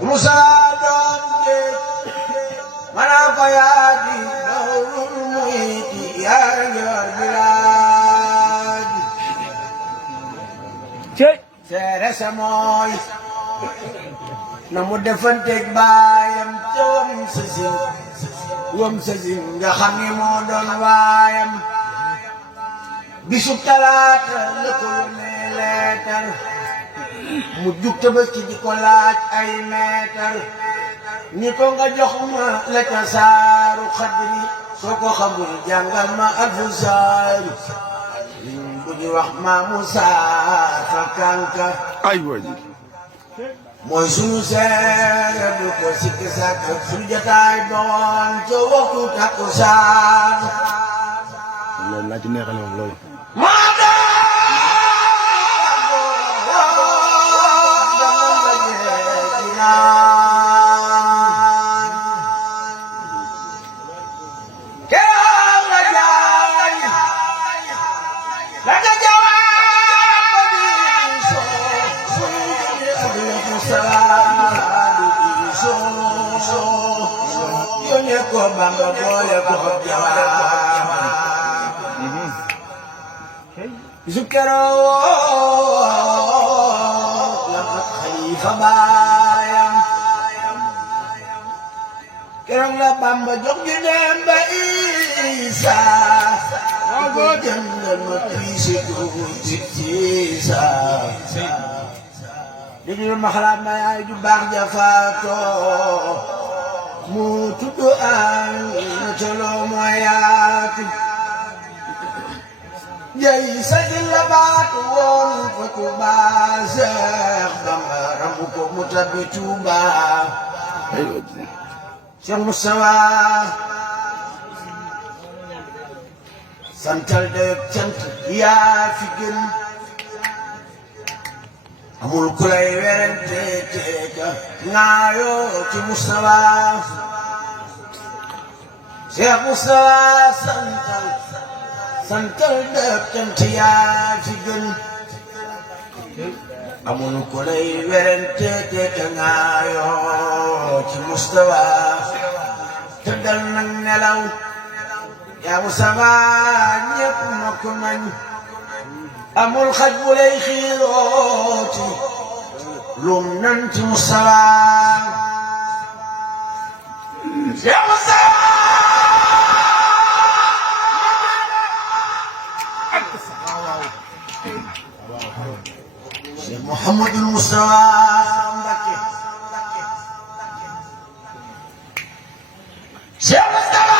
Musa doon géej mana ko yaa di dawrul muyti yaa yor bilaad seere sa mooy na mu defanteeg baayam ca wam sa sin nga xam ni moo doon waayam bisub talaata la ko yónnee leetar mu jug Tabaski di ko laaj ay meetar ni ko nga jox ma la ca saaru xadri soo ko xamul jàngal ma alfu saaru bu ñu wax ma Musa fa kanka ay waay mooy sunu seere du ko sikki sàkk sunu jotaay doon ca waxtu takkusaan loolu laa ci neexal moom loolu ko Bamba boole ko jawaab bisu keroog la mat xalifa baayam keroog la Bamba jox ju dem ba Isa ko jëndal ma piisi tuuti Isa déglu ma xalaat ma yaay ju baax ja faatoo mu tudd na toloo mooy yaatu jay sa di la baatu woon fa Tuuba Seex Bamba rambu ko mu tabbi Tuuba Seex Mustafa santal dayog cant yaa fi gën amul ku lay werante teeka ngaayoo ci Mustafa Seex Mustafa santal dayog cant yaa fi gën amul ku lay werante teeka ngaayoo ci Mustafa tëddal nag nelaw yaa Mustafa ñépp mokk nañ amul xaj bu lay xiirooti lum nan ci Mustafa yaa Mustafa Cheikh Mouhamadul Mustafa Mbacké Cheikh Mustafa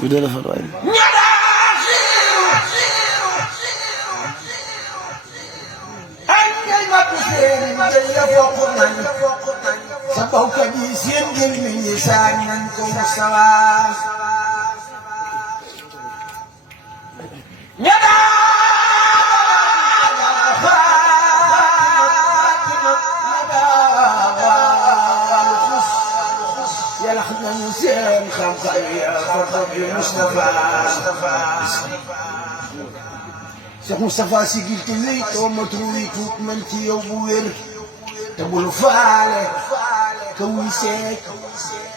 su dee dafa doy sa bawkat yi seen gémmiñ yi saañ nañ ko Mustafa yàlla xam nañu seen xam-xam ya foto bi Mustafa Cheikh Mustafa sigil te wéy too matru wi tuut man ci yow bu wér te bul faale ka wuy seek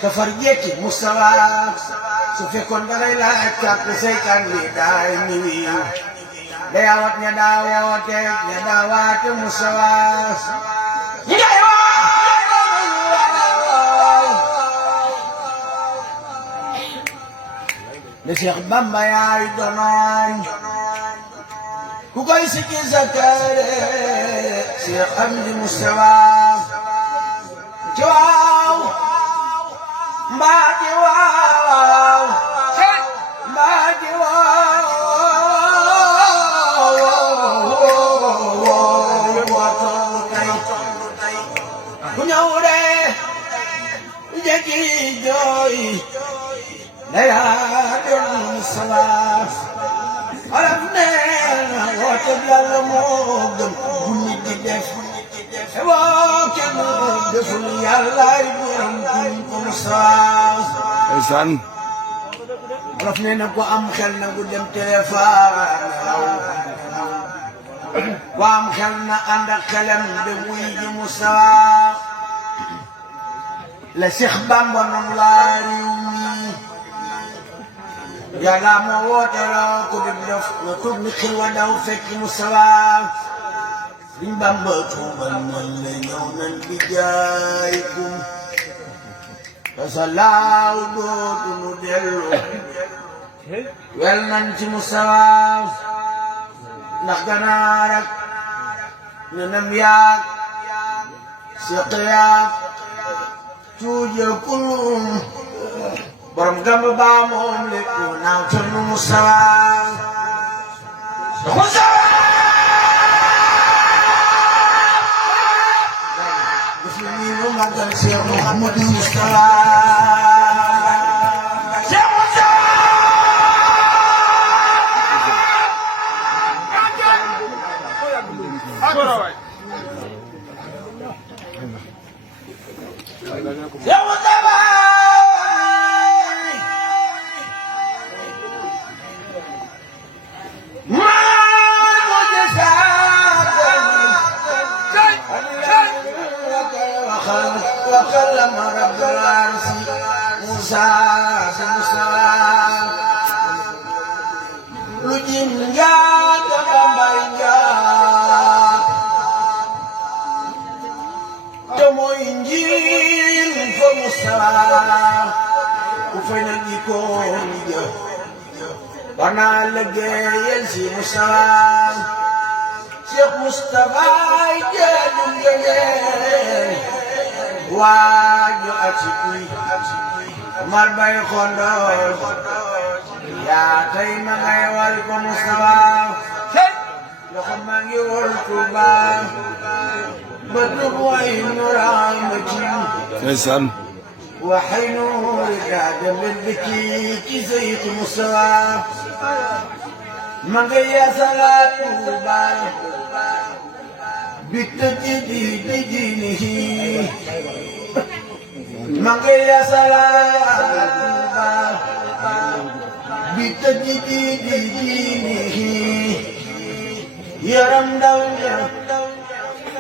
ka far jekki Mustafa su fekkoon dangay laaj kàpp seytaan bi daay ni wiiw dayawat ña daawoote ña daawaate Mustafa ne Cheikh Bamba yaay donoom ku koy sikki zakare Cheikh Amdi Mustafa ci waaw mbaa ci waaw mbaa ci waaw ku ñëw de jekki jooy yaa doon salaas arab nee na woote Yàlla moo gën bu nit di def woo kenn deful Yàllaay borom kuñ ko salaas ndeysaan arab nee na ko am xel na gu dem téléphone ku am xel na ànd ak xelam de wuy ji mu salaas la Seex Bamba noon waa réew mi Yàlla moo woote loo ko di def nga toog ni xil wa daw fekk mu salaam Sëriñ Bamba tuubal nañ la ñëw nañ bi jaaykum te sa laaw dootu nu dellu wel nañ ci mu salaam ndax ganaar ak nenam yaag seq yaag cuuja kulum borom gamba baa moom lépp naaw ca nu mu salaam mu salaam def lu nii mu màggal Cheikh Mouhamadou Moustapha Cheikh وكلم رب العرش موسى لجين يا تبايا تمو إنجيل فموسى وفينا يكون وانا لجيل سي موسى Cheikh Moustapha jadum jengel waaju asikuy Omar Bay Xondol yaa tey ma ngay wal ko Moustapha loxo ma ngi wol Tuuba ba dug way nuraay ma ci ndeysaan waxay nuuri daa demel biki ci Seydi Moustapha ma ngay yasalaat Tuuba بالتجديد دينه مغي صلاة بالتجديد دينه يرم دولة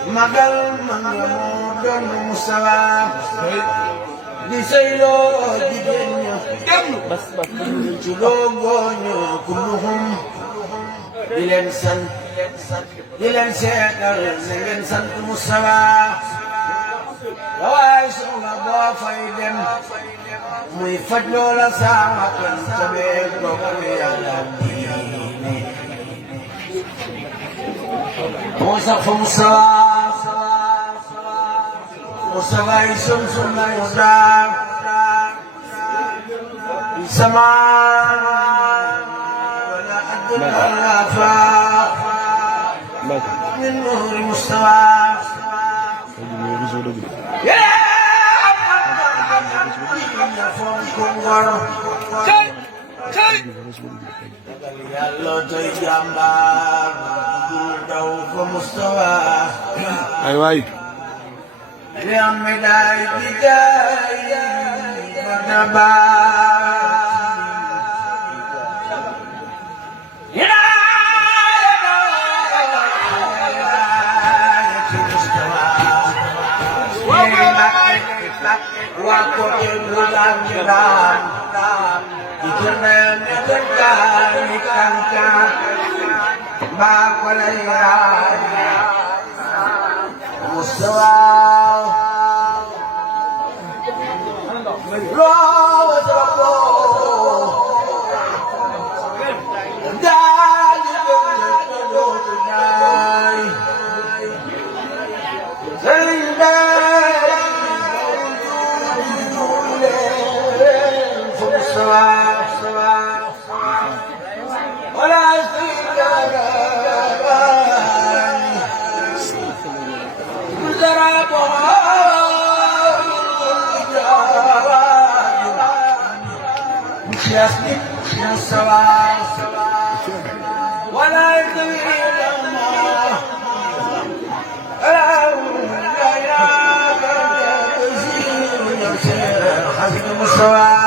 مغل من يمودن مستوى لسيلو جدنيا جلوغونيا كلهم بلنسان di leen seetal ne ngeen sant Moustapha waaye soxla boo fay dem muy faj loola sama kan tabee dogal Yàlla diine moo sax fa Moustapha yi sun nañu daal sama wala adduna la faa من نور المستوى يا يلا تجمع دوف مستوى ايوه يا مداي بداي نبات Waktu bulan jiran, dikenal negara ikan bakulairan, musuh, rawa terpo, dari dunia, sehingga ولا يسلك من السواء ولا يدري الله لا يا حسن المستوى